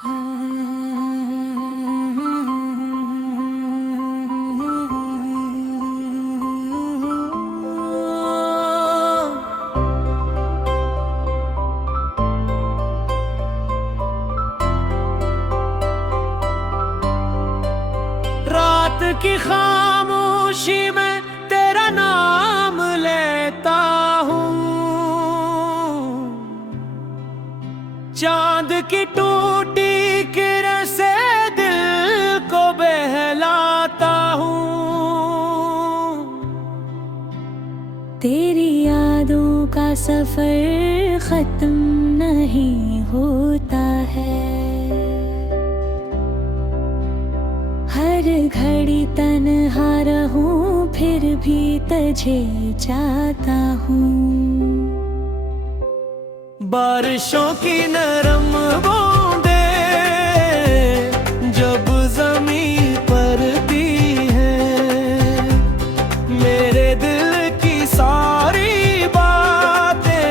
रात की खामोशी में तेरा नाम लेता हूँ, चांद की टूटी किरण से दिल को बहलाता हूँ। तेरी यादों का सफर खत्म नहीं होता है, हर घड़ी तन्हा रहूं फिर भी तुझे चाहता हूँ। बारिशों की नरम बूंदे जब ज़मीं पड़ती हैं, मेरे दिल की सारी बातें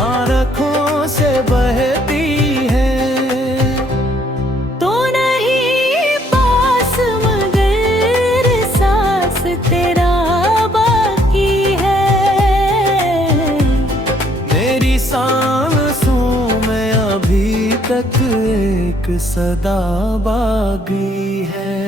आँखों से बहती हैं। तो नहीं पास मगर सांस तेरा बाकी है, मेरी सांसों में अभी तक एक सदा बाकी है।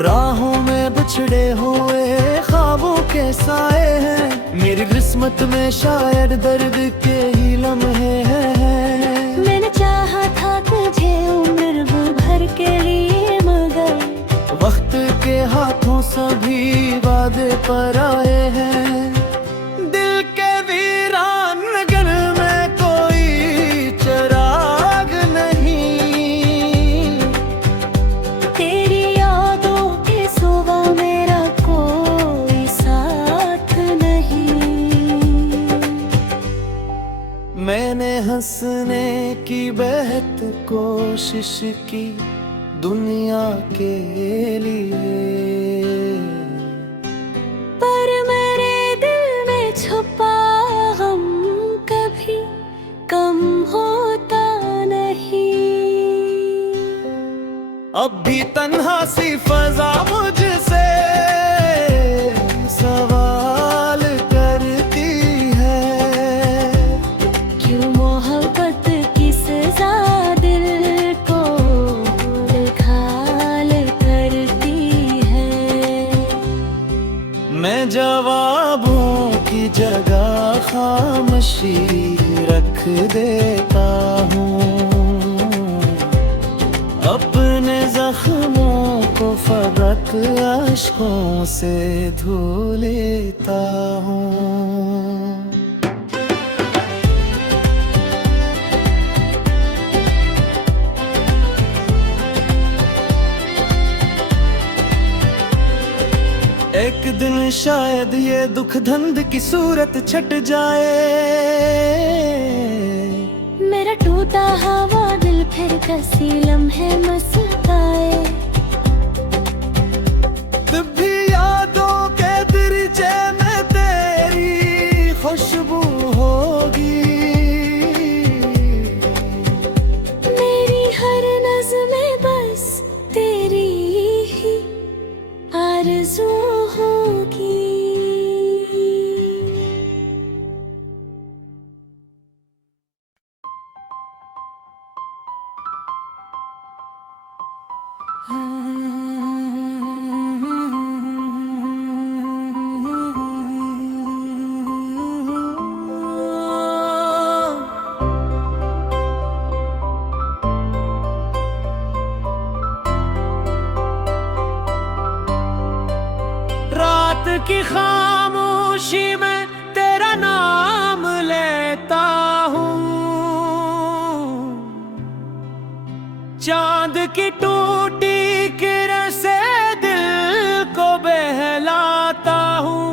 राहों में बिछड़े हुए ख्वाबों के साए हैं, मेरी किस्मत में शायद दर्द के ही लम्हे हैं। मैंने चाहा था तुझे उम्र भर के लिए, मगर वक्त के हाथों सभी वादे पर आए हैं। दिल के वीरान नगर में कोई चिराग नहीं, तेरी यादों के सिवा मेरा कोई साथ नहीं। मैंने हंसने की बेहद कोशिश की दुनिया के लिए, पर मेरे दिल में छुपा गम कभी कम होता नहीं। अब भी तन्हा सी फजा मुझसे सवाल करती है, क्यों मोहब्बत की सजा दिल को घायल करती है। मैं जवाबों की जगह खामोशी रख देता हूँ, अपने जख्मों को फकत अश्कों से धो लेता हूँ। एक दिन शायद ये दुख धंध की सूरत छट जाए, मेरा टूटा हवा दिल फिर कसी लम्हे मस्ताए। तब भी यादों के दरिचे में तेरी खुशबू होगी, मेरी हर नज़्में बस तेरी ही आरज़ू होगी। रात की खामोशी में तेरा नाम लेता हूँ, चांद की टूटी किरण से दिल को बहलाता हूँ।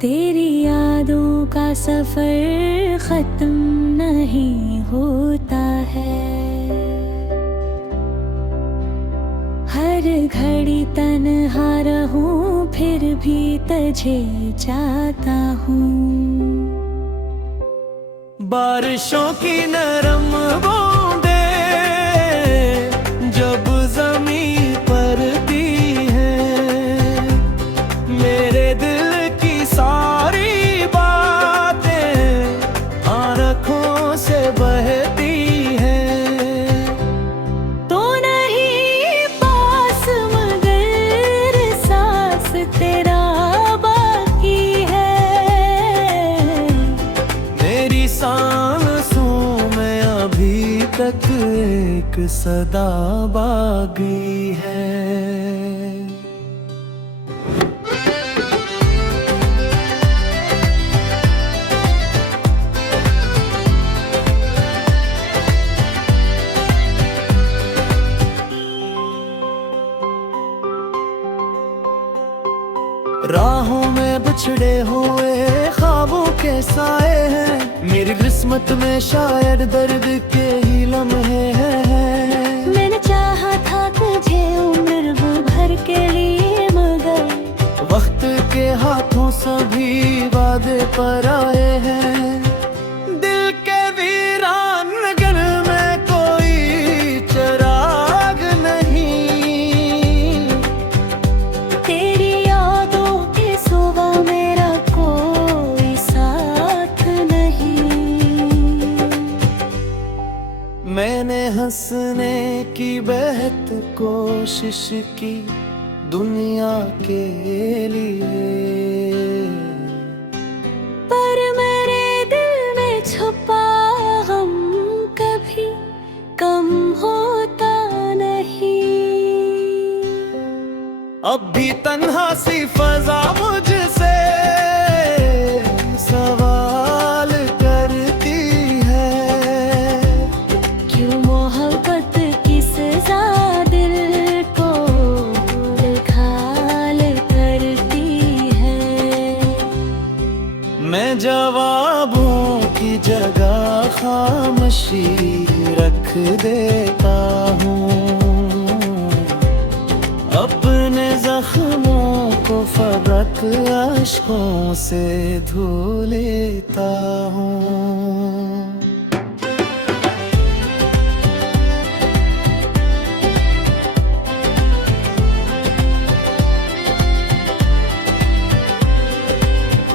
तेरी यादों का सफर खत्म नहीं होता है। हर घड़ी तन्हा रहूं फिर भी तुझे चाहता हूँ। बारिशों की नरम बूंदे जब जमीन पड़ती हैं, मेरे दिल की सारी बातें आँखों से बहती हैं। तो नहीं पास मगर सांस तेरा बाकी है। मेरी सांसों में अभी तक एक सदा बाकी है। राहों में बिछड़े हुए ख्वाबों के साए हैं, मेरी किस्मत में शायद दर्द के ही लम्हे हैं। मैंने चाहा था तुझे उम्र भर के लिए मगर वक्त के हाथों सभी वादे पर आए हैं। दिल के वीरान नगर में कोई चिराग नहीं, तेरी यादों के सिवा मेरा कोई साथ नहीं। मैंने हंसने की बेहद कोशिश की दुनिया के लिए, पर मेरे दिल में छुपा गम कभी कम होता नहीं। अब भी तन्हा सी फजा मुझसे सवाल करती है। क्यों मोहब्बत की सजा दिल को बेहाल करती है। मैं जवाबों की जगह खामोशी रख देता हूँ, अपने जख्मों को फकत अश्कों से धो लेता हूँ।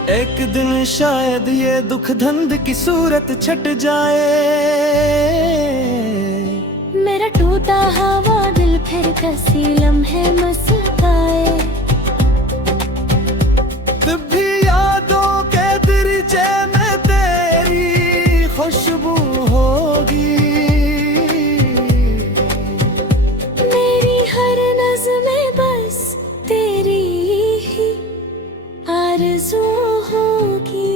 एक दिन शायद ये दुख धंध की सूरत छट जाए। मेरा टूटा हवा दिल फिर कसी लम्हे मुस्काए। तब भी यादों के दरिचे में तेरी खुशबू होगी। मेरी हर नज़्म में बस तेरी ही आरज़ू होगी।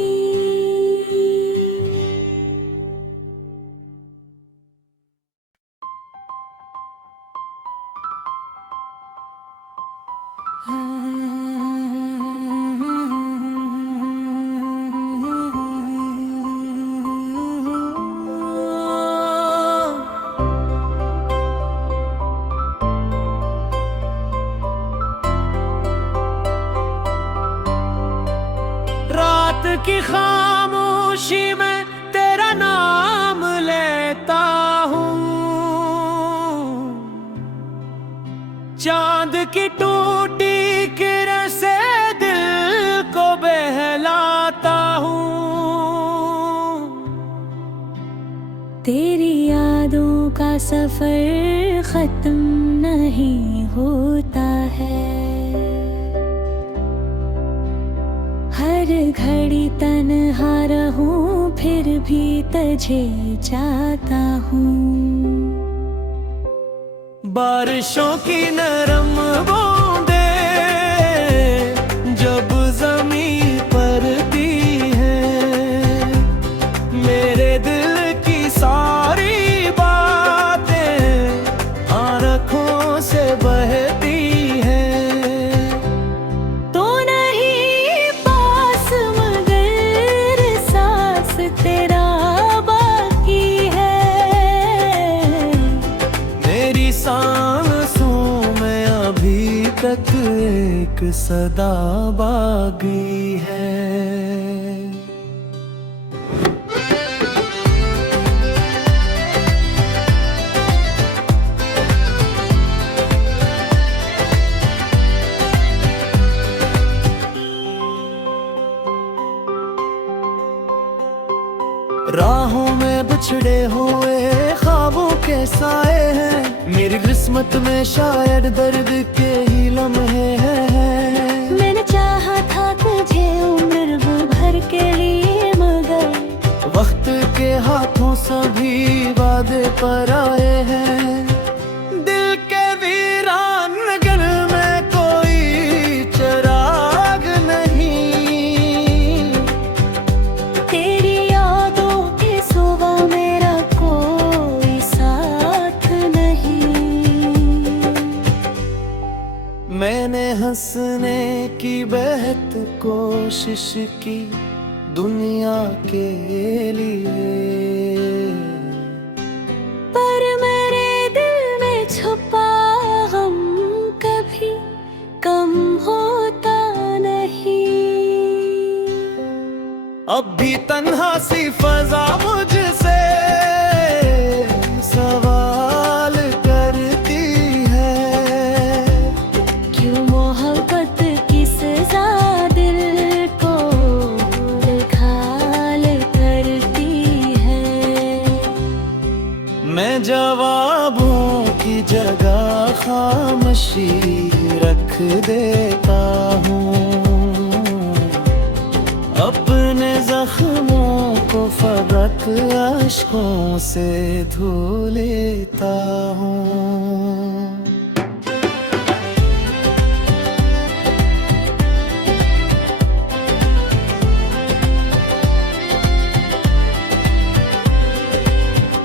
रात की खामोशी में तेरा नाम लेता हूँ, चांद की टूटी किरण से दिल को बहलाता हूँ। तेरी यादों का सफर खत्म नहीं होता है। हर घड़ी तन्हा रहूं फिर भी तुझे चाहता हूँ। बारिशों की नरम बूंदे जब जमीन पड़ती हैं, मेरे दिल की सारी बातें आँखों से बहती हैं। तो नहीं पास मगर एक सदा बागी है। राहों में बिछड़े हुए ख्वाबों के साए हैं, मेरी किस्मत में शायद दर्द के ही लम्हे हैं। मैंने चाहा था तुझे उम्र भर के लिए, मगर वक्त के हाथों सभी वादे पर आए हैं। दिल के वीरान नगर में कोई चिराग नहीं, तेरी यादों के सिवा मेरा कोई साथ नहीं। मैंने हंसने की बेहद कोशिश की दुनिया के लिए, पर मेरे दिल में छुपा गम कभी कम होता नहीं। अब भी तन्हा सी फजा मुझसे सवाल करती है, क्यों मोहब्बत की सजा दिल को निखाल करती है। मैं जवाबों की जगह खामोशी रख देता हूँ, अपने जख्मों को फकत अश्कों से धो लेता हूँ।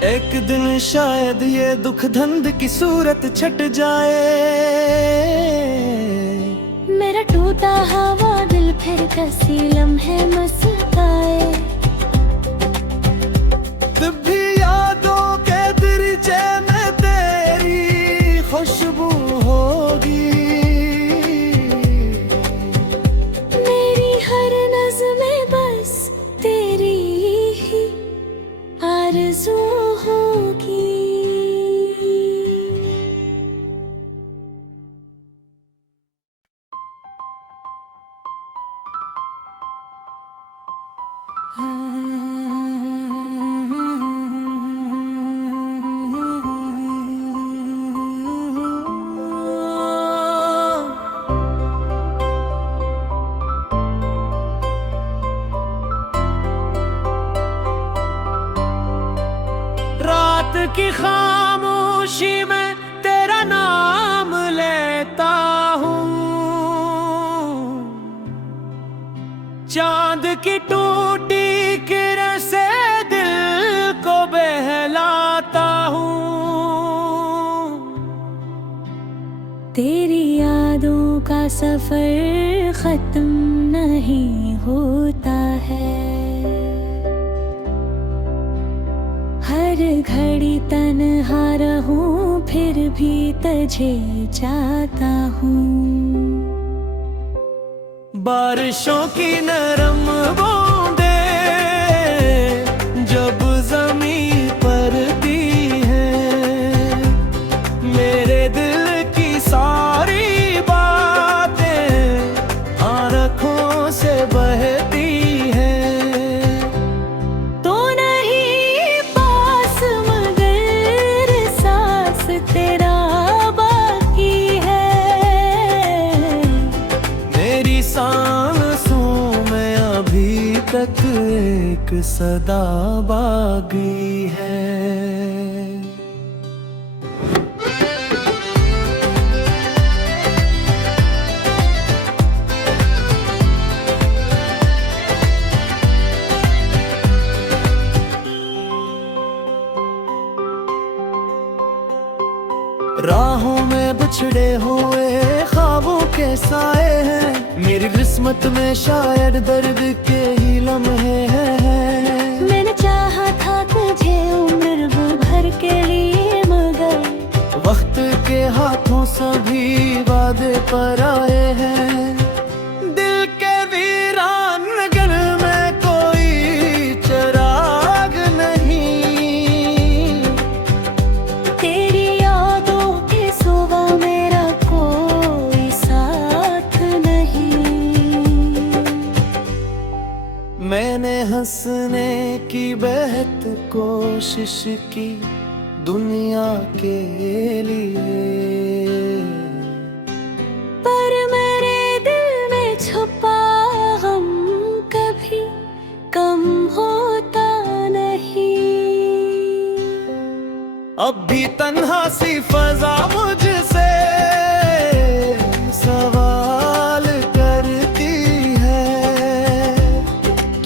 एक दिन शायद ये दुख धंध की सूरत छट जाए, मेरा टूटा हवा दिल फिर कसी लम्हे मस्ताए। तब भी यादों के दरिचे में तेरी खुशबू होगी, मेरी हर नज़्में बस तेरी ही आरज़ू होगी। रात की खामोशी में तेरा नाम लेता हूँ, चांद की टूटी किरण से दिल को बहलाता हूँ। तेरी यादों का सफर खत्म नहीं होता है, हर घड़ी तन्हा रहूं फिर भी तुझे चाहता हूँ। बारिशों की नरम बूंदें जब ज़मीं पड़ती हैं, मेरे दिल की सारी बातें आँखों से बहती हैं। तो नहीं पास मगर सांस तेरा बाकी है, मेरी सांसों में अभी तक एक सदा बागी है। राहों में बिछड़े हुए ख्वाबों के साए हैं, मेरी किस्मत में शायद दर्द के ही लम्हे हैं। मैंने चाहा था तुझे उम्र भर के लिए, मगर वक्त के हाथों सभी वादे पर आए हैं। दिल के वीरान नगर में कोई चिराग नहीं, तेरी यादों के सिवा मेरा कोई साथ नहीं। मैंने हंसने की बेहद कोशिश की दुनिया के लिए, पर मेरे दिल में छुपा गम कभी कम होता नहीं। अब भी तन्हा सी फजा मुझसे सवाल करती है,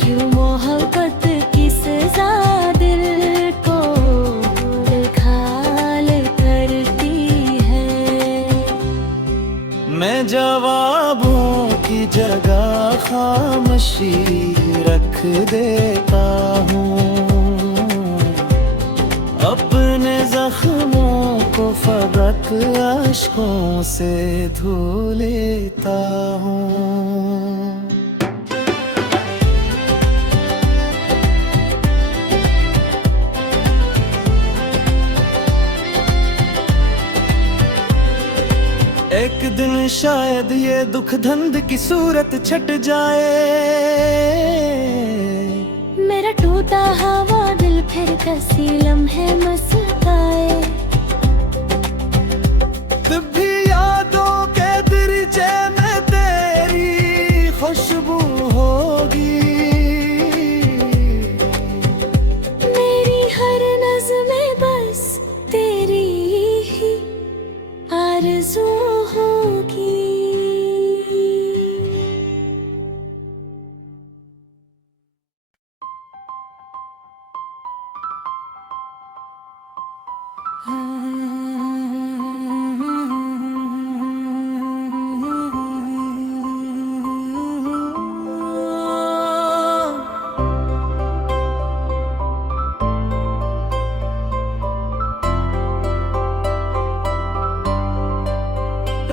क्यों मोहब्बत की सजा दिल को घायल करती है। मैं जवाबों की जगह खामोशी रख देता हूँ, अपने जख्मों को फकत अश्कों से धो लेता हूँ। एक दिन शायद ये दुख धंध की सूरत छट जाए, मेरा टूटा हवा दिल फिर कसी लम्हे मस्ताए। तब भी यादों के दरिचे में तेरी खुशबू होगी, मेरी हर नज़्म में बस तेरी ही आरज़ू होगी।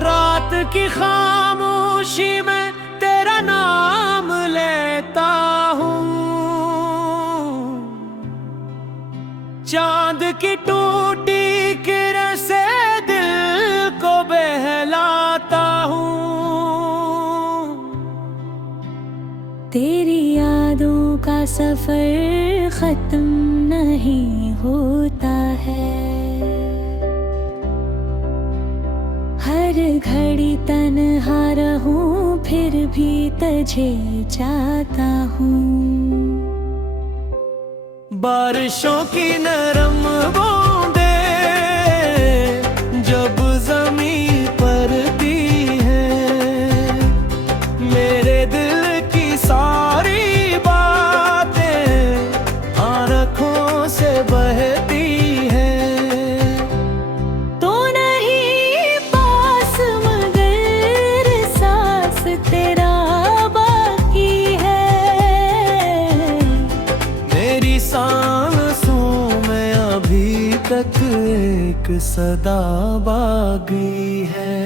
रात की खामोशी में तेरा नाम लेता हूँ, चांद की टूटी किरण से दिल को बहलाता हूँ। तेरी यादों का सफर खत्म नहीं होता है, हर घड़ी तन्हा रहूं फिर भी तुझे चाहता हूँ। बारिशों की नरम बूंदे जब ज़मीं पड़ती हैं, मेरे दिल की सारी बातें आँखों से बहती हैं। तो नहीं पास मगर सांस तेरा बाकी है, मेरी सांसों में अभी तक एक सदा बाकी है।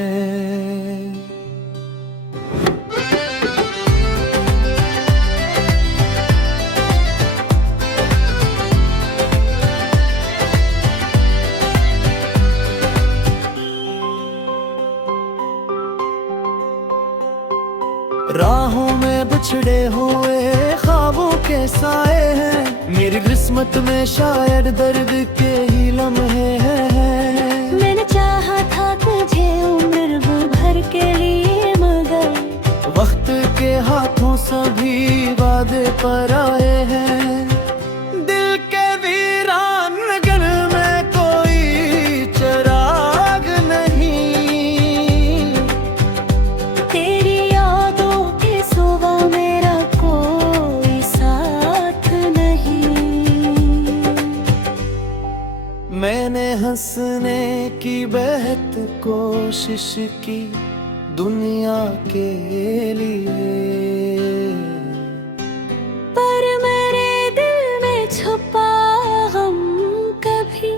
राहों में बिछड़े हुए ख्वाबों के साए हैं, मेरी किस्मत में शायद दर्द के ही लम्हे हैं। मैंने चाहा था तुझे उम्र भर के लिए, मगर वक्त के हाथों सभी वादे पर आए हैं। दिल के वीरान नगर में कोई चिराग नहीं, तेरी यादों के सिवा मेरा कोई साथ नहीं। मैंने हंसने की बेहद कोशिश की दुनिया के लिए, पर मेरे दिल में छुपा गम कभी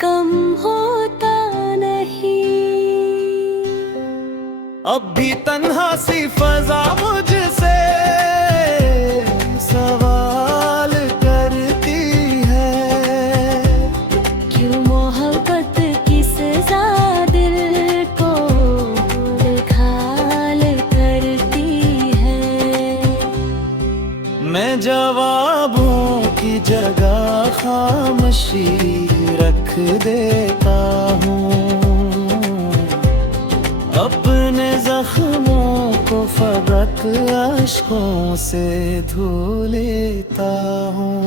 कम होता नहीं। अब भी तन्हा सी फजा मुझसे सवाल करती है, क्यों मोहब्बत की सजा दिल को बेहाल करती है। मैं जवाबों की जगह खामोशी रख देता हूँ, अपने जख्मों को फकत अश्कों से धो लेता हूँ।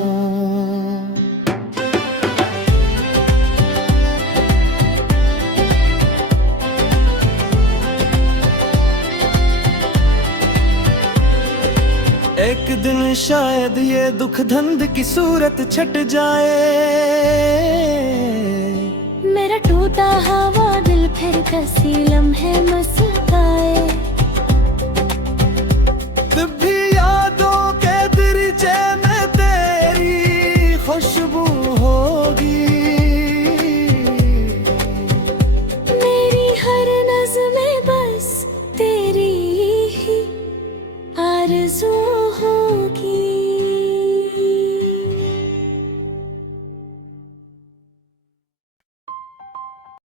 एक दिन शायद ये दुख धंध की सूरत छट जाए, मेरा टूटा हवा दिल फिर कसी लम्हे मस्ताए।